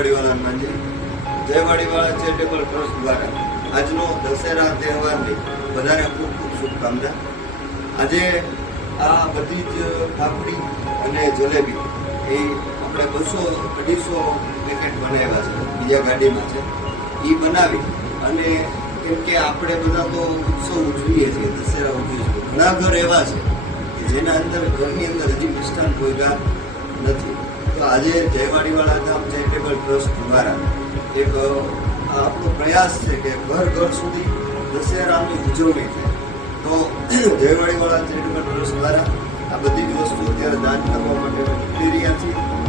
વાડીવાલા હનુમાનજી. જય Wadiwala charitable trust દ્વારા આજનો દશેરા તહેવારની બધાને ખૂબ ખૂબ શુભકામના. આજે આ બધી જ ફાફડી અને જલેબી એ આપણે 200-250 પેકેટ બનાવ્યા છે, બીજા ગાડીમાં છે. એ બનાવી અને કેમ કે આપણે બધા તો ઉત્સવ ઉજવીએ છીએ, દશેરા ઉજવીએ છીએ. ઘણા ઘર એવા છે કે જેના અંદર ઘરની અંદર હજી મિષ્ટાન ભોગા નથી. તો આજે જય વાડીવાલા ધામ ચેરિટેબલ ટ્રસ્ટ દ્વારા એક આપણો પ્રયાસ છે કે ઘર ઘર સુધી દશેરાની ઉજવણી થાય. તો જય વાડીવાલા ચેરિટેબલ ટ્રસ્ટ દ્વારા આ બધી જ વસ્તુ અત્યારે દાન કરવા માટે કરી રહ્યા છીએ.